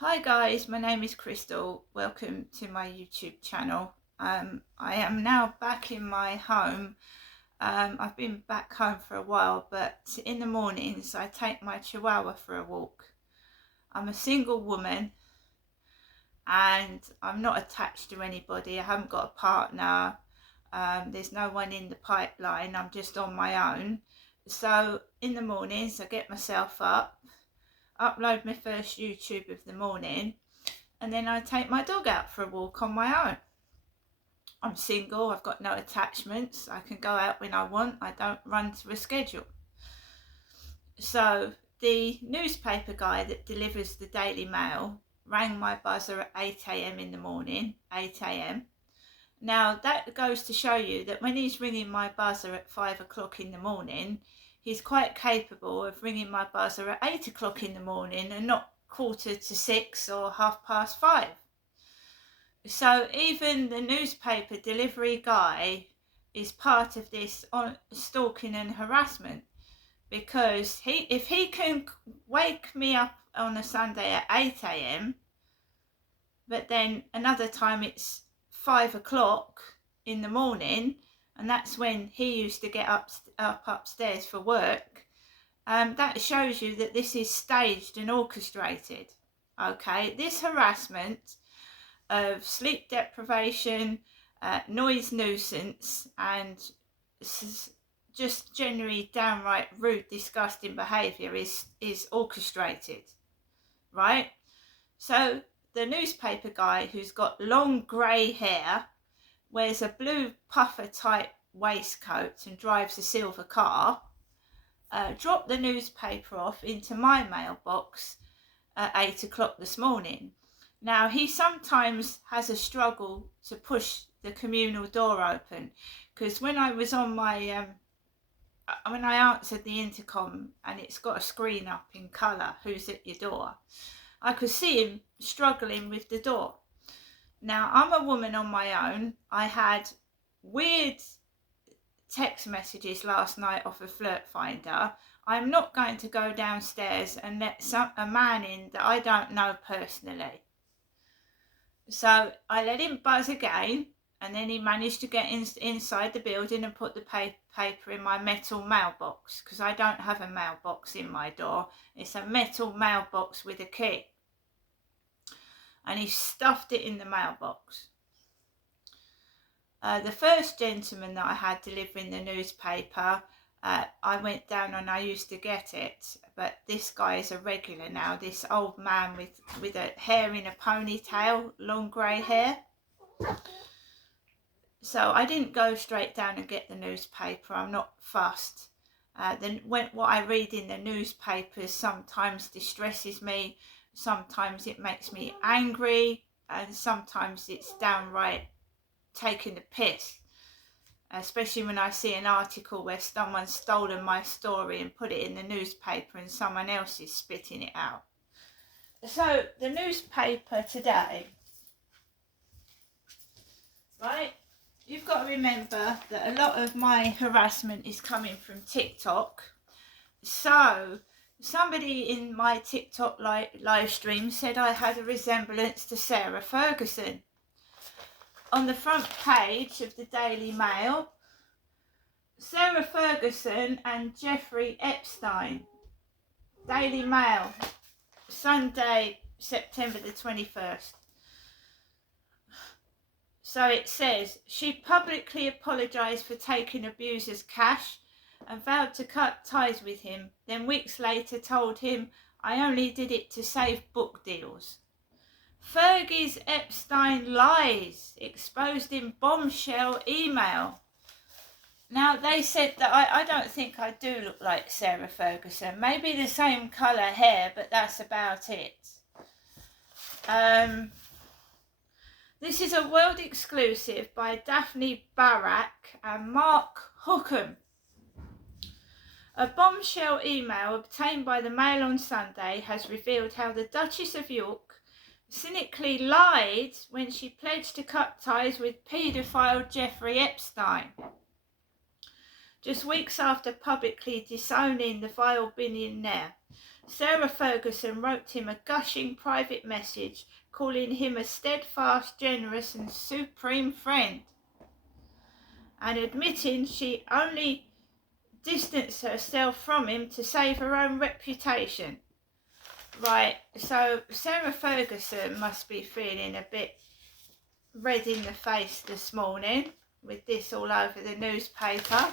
Hi guys, my name is Crystal. Welcome to my YouTube channel. I am now back in my home. I've been back home for a while, but in the mornings I take my Chihuahua for a walk. I'm a single woman and I'm not attached to anybody. I haven't got a partner. There's no one in the pipeline. I'm just on my own. So in the mornings I get myself up, upload my first YouTube of the morning, and then I take my dog out for a walk on my own. I'm single, I've got no attachments, I can go out when I want, I don't run to a schedule. So the newspaper guy that delivers the Daily Mail rang my buzzer at 8 a.m. in the morning, 8 a.m. Now that goes to show you that when he's ringing my buzzer at 5 o'clock in the morning, he's quite capable of ringing my buzzer at 8 o'clock in the morning and not 4:45 or 5:30. So even the newspaper delivery guy is part of this stalking and harassment, because if he can wake me up on a Sunday at 8 a.m, but then another time it's 5 o'clock in the morning, and that's when he used to get up upstairs for work, that shows you that this is staged and orchestrated. Okay, this harassment of sleep deprivation, noise nuisance, and just generally downright rude, disgusting behaviour is orchestrated, right? So the newspaper guy, who's got long grey hair, wears a blue puffer type waistcoat and drives a silver car, dropped the newspaper off into my mailbox at 8 o'clock this morning. Now, he sometimes has a struggle to push the communal door open, because when I was on my, when I answered the intercom and it's got a screen up in colour, who's at your door, I could see him struggling with the door. Now, I'm a woman on my own. I had weird text messages last night off of Flirt Finder. I'm not going to go downstairs and let a man in that I don't know personally. So I let him buzz again, and then he managed to get inside the building and put the paper in my metal mailbox, because I don't have a mailbox in my door. It's a metal mailbox with a key. And he stuffed it in the mailbox. The first gentleman that I had delivering the newspaper, I went down and I used to get it, but this guy is a regular now, this old man with a hair in a ponytail, long grey hair. So I didn't go straight down and get the newspaper. I'm not fussed. What I read in the newspapers sometimes distresses me, sometimes it makes me angry, and sometimes it's downright taking the piss. Especially when I see an article where someone's stolen my story and put it in the newspaper and someone else is spitting it out. So the newspaper today, right, you've got to remember that a lot of my harassment is coming from TikTok. So somebody in my TikTok live stream said I had a resemblance to Sarah Ferguson. On the front page of the Daily Mail, Sarah Ferguson and Jeffrey Epstein. Daily Mail, Sunday, September the 21st. So it says, she publicly apologised for taking abuser's cash and vowed to cut ties with him, then weeks later told him, I only did it to save book deals. Fergie's Epstein lies exposed in bombshell email. Now, they said that I don't think I do look like Sarah Ferguson. Maybe the same colour hair, but that's about it. This is a world exclusive by Daphne Barak and Mark Hookham. A bombshell email obtained by the Mail on Sunday has revealed how the Duchess of York cynically lied when she pledged to cut ties with paedophile Jeffrey Epstein. just weeks after publicly disowning the vile billionaire. Sarah Ferguson wrote him a gushing private message calling him a steadfast, generous and supreme friend, and admitting she only distanced herself from him to save her own reputation. Right, so Sarah Ferguson must be feeling a bit red in the face this morning with this all over the newspaper.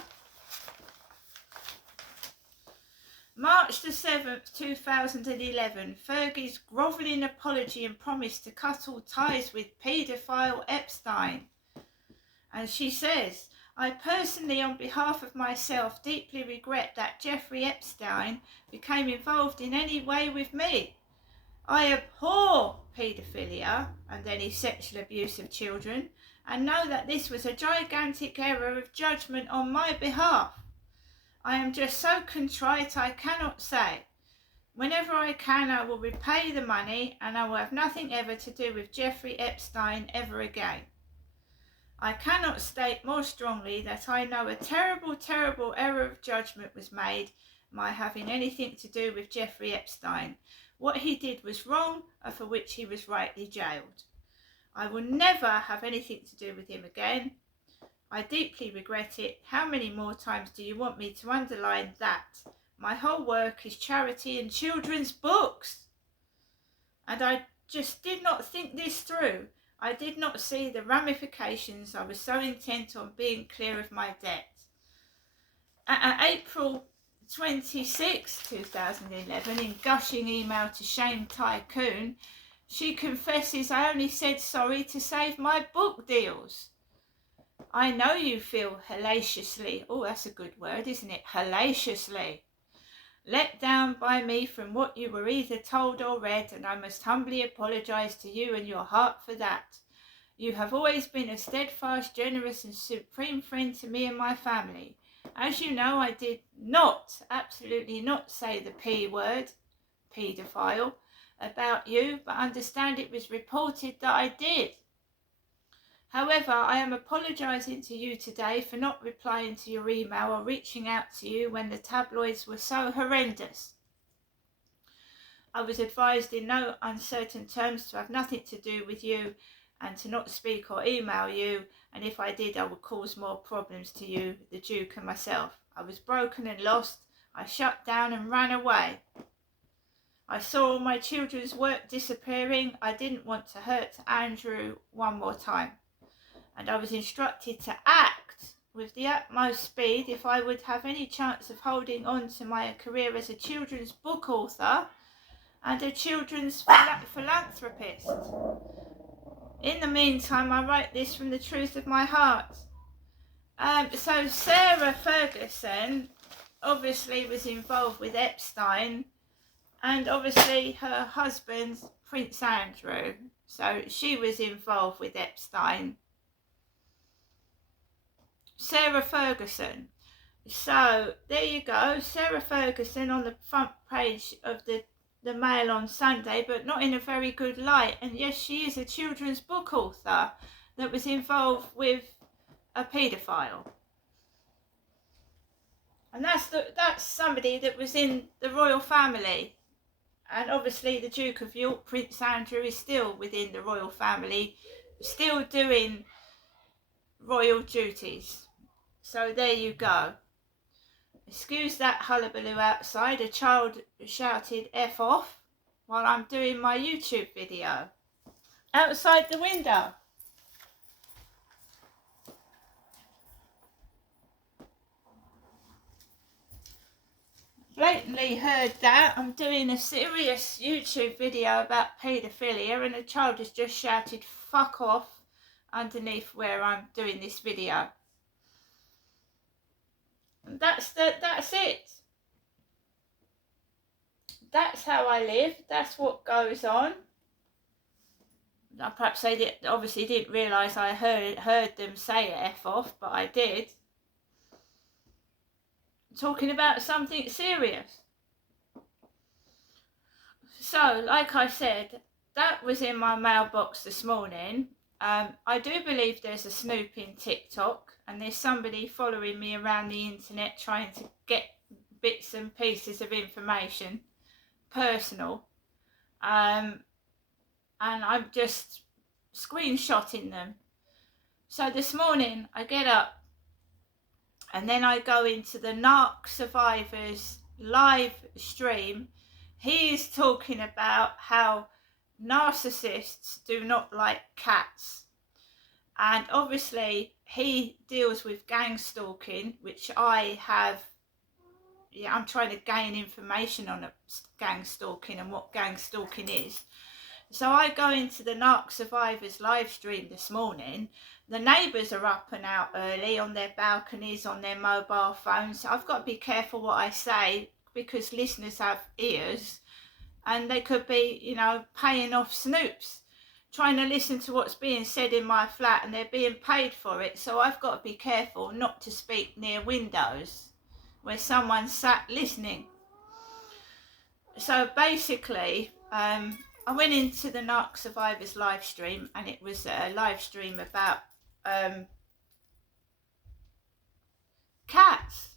March the 7th, 2011, Fergie's grovelling apology and promise to cut all ties with paedophile Epstein. And she says, I personally, on behalf of myself, deeply regret that Jeffrey Epstein became involved in any way with me. I abhor paedophilia and any sexual abuse of children, and know that this was a gigantic error of judgment on my behalf. I am just so contrite I cannot say. Whenever I can, I will repay the money, and I will have nothing ever to do with Jeffrey Epstein ever again. I cannot state more strongly that I know a terrible, terrible error of judgment was made, my having anything to do with Jeffrey Epstein. What he did was wrong, and for which he was rightly jailed. I will never have anything to do with him again. I deeply regret it. How many more times do you want me to underline that? My whole work is charity and children's books. And I just did not think this through. I did not see the ramifications. I was so intent on being clear of my debt. At April 26, 2011, in gushing email to Shame Tycoon, she confesses, I only said sorry to save my book deals. I know you feel hellaciously, oh that's a good word, isn't it, hellaciously, let down by me from what you were either told or read, and I must humbly apologise to you and your heart for that. You have always been a steadfast, generous and supreme friend to me and my family. As you know, I did not, absolutely not say the P word, paedophile, about you, but understand it was reported that I did. However, I am apologising to you today for not replying to your email or reaching out to you when the tabloids were so horrendous. I was advised in no uncertain terms to have nothing to do with you and to not speak or email you, and if I did, I would cause more problems to you, the Duke and myself. I was broken and lost. I shut down and ran away. I saw all my children's work disappearing. I didn't want to hurt Andrew one more time. And I was instructed to act with the utmost speed if I would have any chance of holding on to my career as a children's book author and a children's philanthropist. In the meantime, I write this from the truth of my heart. So Sarah Ferguson obviously was involved with Epstein, and obviously her husband, Prince Andrew. So she was involved with Epstein. Sarah Ferguson. So there you go, Sarah Ferguson on the front page of the Mail on Sunday, but not in a very good light. And yes, she is a children's book author that was involved with a paedophile. And that's somebody that was in the royal family. And obviously the Duke of York, Prince Andrew, is still within the royal family, still doing royal duties. So there you go. Excuse that hullabaloo outside. A child shouted F off while I'm doing my YouTube video outside the window. Blatantly heard that. I'm doing a serious YouTube video about paedophilia and a child has just shouted fuck off underneath where I'm doing this video. And that's it. That's how I live. That's what goes on. Now, perhaps they obviously didn't realise I heard them say F off, but I did. Talking about something serious. So, like I said, that was in my mailbox this morning, I do believe there's a snoop in TikTok, and there's somebody following me around the internet trying to get bits and pieces of information, personal, and I'm just screenshotting them. So this morning I get up and then I go into the Narc Survivors live stream. He is talking about how narcissists do not like cats. And obviously he deals with gang stalking, which I have, I'm trying to gain information on gang stalking and what gang stalking is. So I go into the Narc Survivors live stream this morning. The neighbours are up and out early on their balconies, on their mobile phones. So I've got to be careful what I say because listeners have ears and they could be, you know, paying off snoops, trying to listen to what's being said in my flat, and they're being paid for it. So I've got to be careful not to speak near windows where someone's sat listening. So basically, I went into the Narc Survivors live stream, and it was a live stream about cats.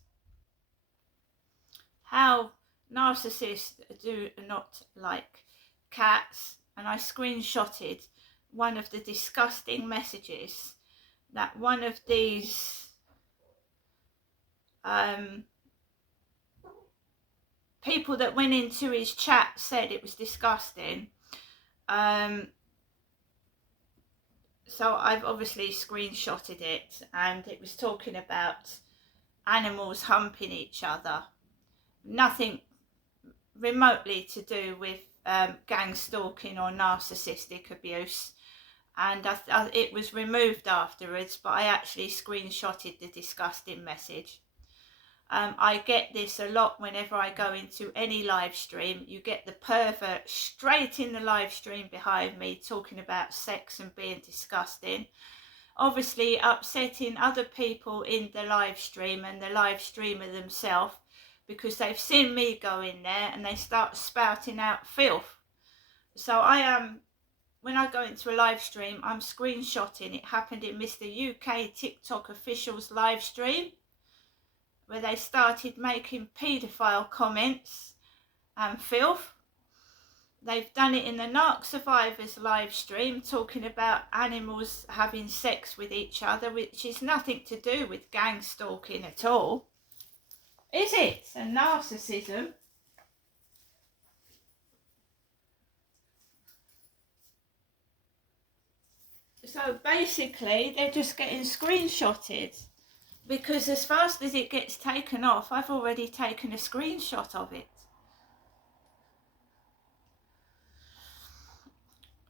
How narcissists do not like cats. And I screenshotted one of the disgusting messages that one of these people that went into his chat said it was disgusting. So I've obviously screenshotted it, and it was talking about animals humping each other. Nothing remotely to do with gang stalking or narcissistic abuse. And it was removed afterwards, but I actually screenshotted the disgusting message. I get this a lot whenever I go into any live stream. You get the pervert straight in the live stream behind me talking about sex and being disgusting. Obviously upsetting other people in the live stream and the live streamer themselves, because they've seen me go in there and they start spouting out filth. So I am, when I go into a live stream, I'm screenshotting. It happened in Mr. UK TikTok official's live stream, where they started making paedophile comments and filth. They've done it in the Narc Survivors live stream, talking about animals having sex with each other, which is nothing to do with gang stalking at all. Is it? And narcissism. So basically, they're just getting screenshotted, because as fast as it gets taken off, I've already taken a screenshot of it.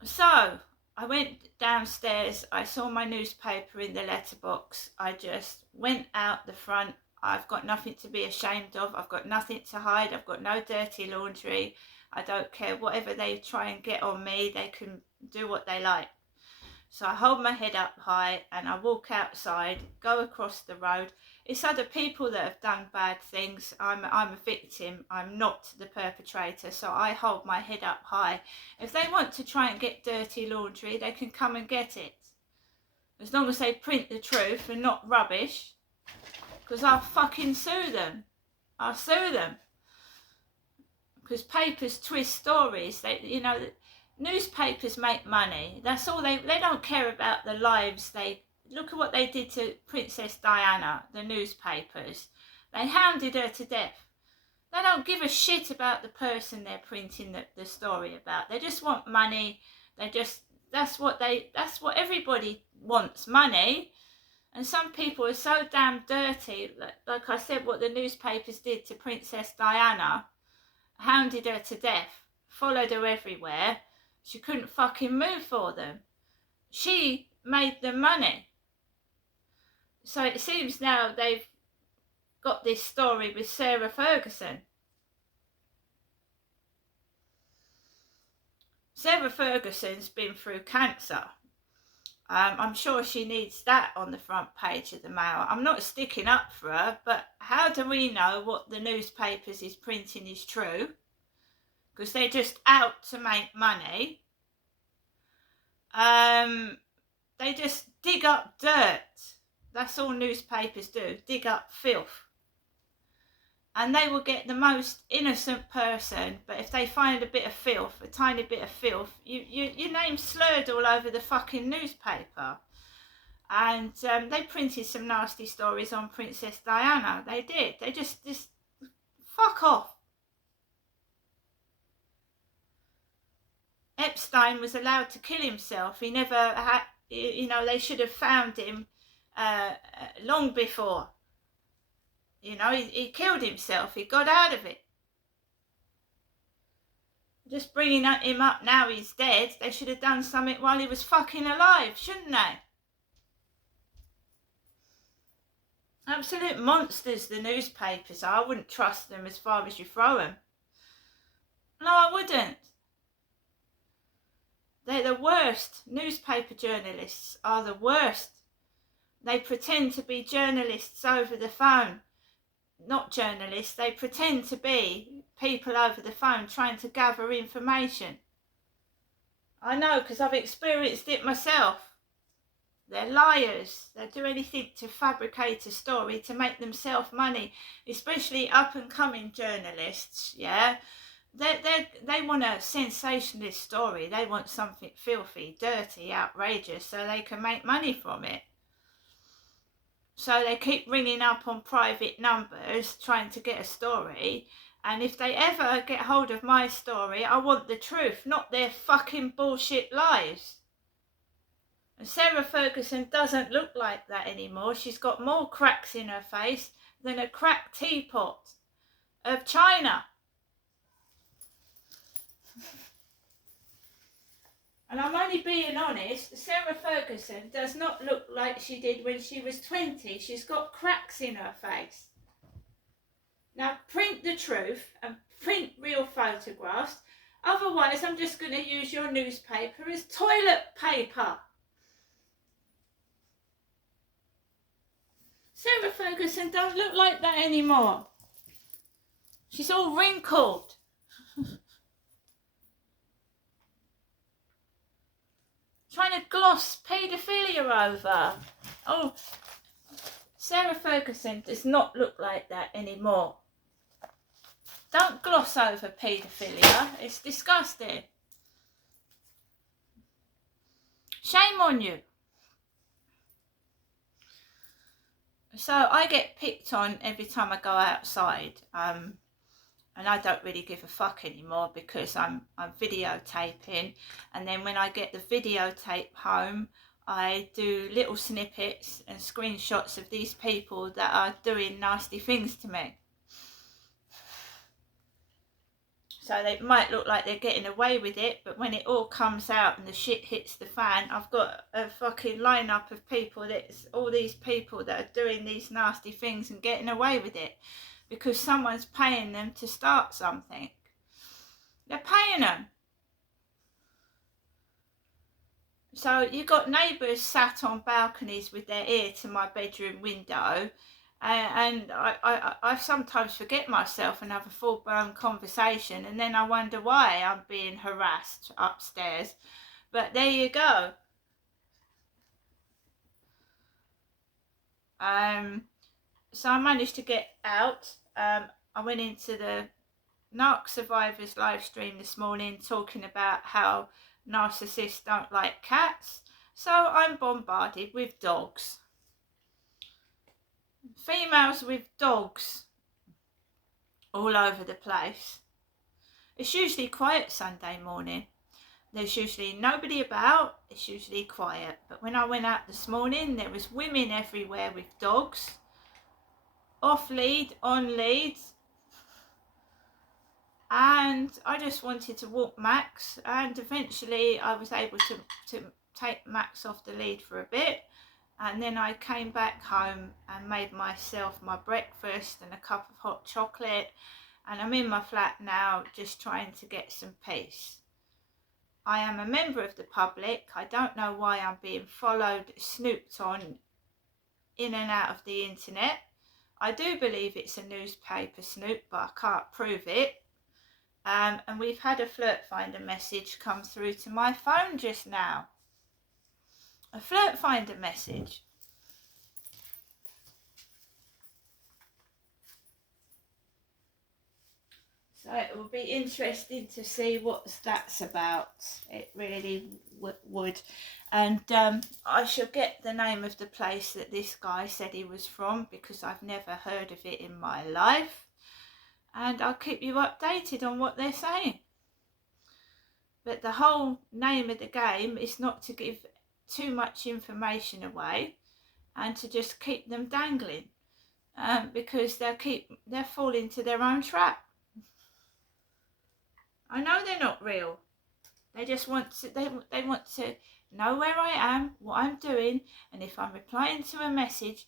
So I went downstairs, I saw my newspaper in the letterbox. I just went out the front. I've got nothing to be ashamed of. I've got nothing to hide. I've got no dirty laundry. I don't care whatever they try and get on me. They can do what they like. So I hold my head up high and I walk outside, go across the road. It's other people that have done bad things. I'm a victim. I'm not the perpetrator. So I hold my head up high. If they want to try and get dirty laundry, they can come and get it. As long as they print the truth and not rubbish. Because I'll fucking sue them. I'll sue them. Because papers twist stories. They, you know, newspapers make money. That's all they don't care about the lives. They look at what they did to Princess Diana, the newspapers. They hounded her to death. They don't give a shit about the person they're printing the story about. They just want money. That's what everybody wants, money. And some people are so damn dirty, like I said, what the newspapers did to Princess Diana, hounded her to death, followed her everywhere. She couldn't fucking move for them. She made the money. So it seems now they've got this story with Sarah Ferguson. Sarah Ferguson's been through cancer. I'm sure she needs that on the front page of the Mail. I'm not sticking up for her, but how do we know what the newspapers is printing is true? Because they're just out to make money. They just dig up dirt. That's all newspapers do, dig up filth. And they will get the most innocent person, but if they find a bit of filth, a tiny bit of filth, your name's slurred all over the fucking newspaper. And they printed some nasty stories on Princess Diana. They did. They just fuck off. Epstein was allowed to kill himself. He never had, they should have found him long before. He killed himself. He got out of it. Just bringing him up now he's dead. They should have done something while he was fucking alive, shouldn't they? Absolute monsters, the newspapers are. I wouldn't trust them as far as you throw them. No, I wouldn't. They're the worst. Newspaper journalists are the worst. They pretend to be journalists over the phone. Not journalists, they pretend to be people over the phone trying to gather information. I know, because I've experienced it myself. They're liars. They do anything to fabricate a story to make themselves money, especially up and coming journalists, yeah? They want a sensationalist story. They want something filthy, dirty, outrageous, so they can make money from it. So they keep ringing up on private numbers trying to get a story. And if they ever get hold of my story, I want the truth, not their fucking bullshit lies. And Sarah Ferguson doesn't look like that anymore. She's got more cracks in her face than a cracked teapot of China. And I'm only being honest, Sarah Ferguson does not look like she did when she was 20. She's got cracks in her face. Now print the truth and print real photographs. Otherwise, I'm just going to use your newspaper as toilet paper. Sarah Ferguson don't look like that anymore. She's all wrinkled. Trying to gloss paedophilia over. Oh, Sarah Ferguson does not look like that anymore. Don't gloss over paedophilia. It's disgusting. Shame on you. So I get picked on every time I go outside. And I don't really give a fuck anymore because I'm videotaping, and then when I get the videotape home, I do little snippets and screenshots of these people that are doing nasty things to me. So they might look like they're getting away with it, but when it all comes out and the shit hits the fan, I've got a fucking lineup of people, that's all these people that are doing these nasty things and getting away with it. Because someone's paying them to start something. They're paying them. So you got neighbours sat on balconies with their ear to my bedroom window, and I sometimes forget myself and have a full-blown conversation, and then I wonder why I'm being harassed upstairs. But there you go. So I managed to get out. I went into the Narc Survivors live stream this morning talking about how narcissists don't like cats. So I'm bombarded with dogs. Females with dogs all over the place. It's usually quiet Sunday morning. There's usually nobody about. It's usually quiet. But when I went out this morning, there was women everywhere with dogs. Off lead, on lead, and I just wanted to walk Max, and eventually I was able to take Max off the lead for a bit, and then I came back home and made myself my breakfast and a cup of hot chocolate, and I'm in my flat now just trying to get some peace. I am a member of the public. I don't know why I'm being followed, snooped on in and out of the internet. I do believe it's a newspaper snoop, but I can't prove it. And we've had a Flirt Finder message come through to my phone just now. A Flirt Finder message. So it will be interesting to see what that's about. It really would. And I shall get the name of the place that this guy said he was from, because I've never heard of it in my life. And I'll keep you updated on what they're saying. But the whole name of the game is not to give too much information away and to just keep them dangling, because they'll fall into their own trap. I know they're not real. They just want to, they want to know where I am, what I'm doing, and if I'm replying to a message,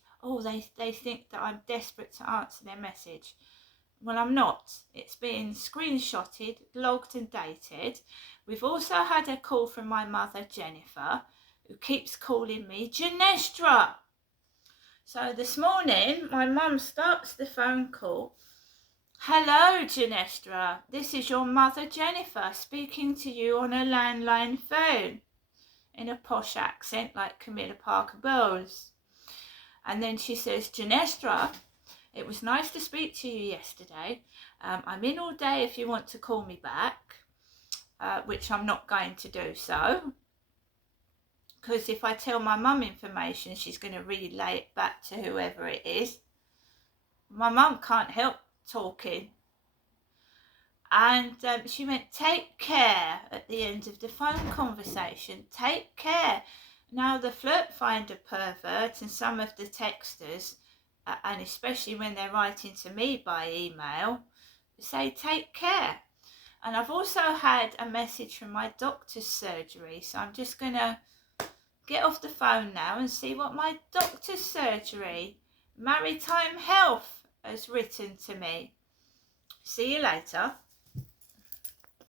they think that I'm desperate to answer their message. Well, I'm not. It's been screenshotted, logged and dated. We've also had a call from my mother, Jennifer, who keeps calling me Genestra. So this morning, my mum starts the phone call. Hello, Genestra. This is your mother, Jennifer, speaking to you on a landline phone, in a posh accent like Camilla Parker Bowles. And then she says, Genestra, it was nice to speak to you yesterday. I'm in all day if you want to call me back, which I'm not going to do so. Because if I tell my mum information, she's going to relay it back to whoever it is. My mum can't help talking. And she went, take care, at the end of the phone conversation. Take care. Now, the Flirt Finder pervert and some of the texters, and especially when they're writing to me by email, say take care. And I've also had a message from my doctor's surgery, so I'm just going to get off the phone now and see what my doctor's surgery, Maritime Health, has written to me. See you later.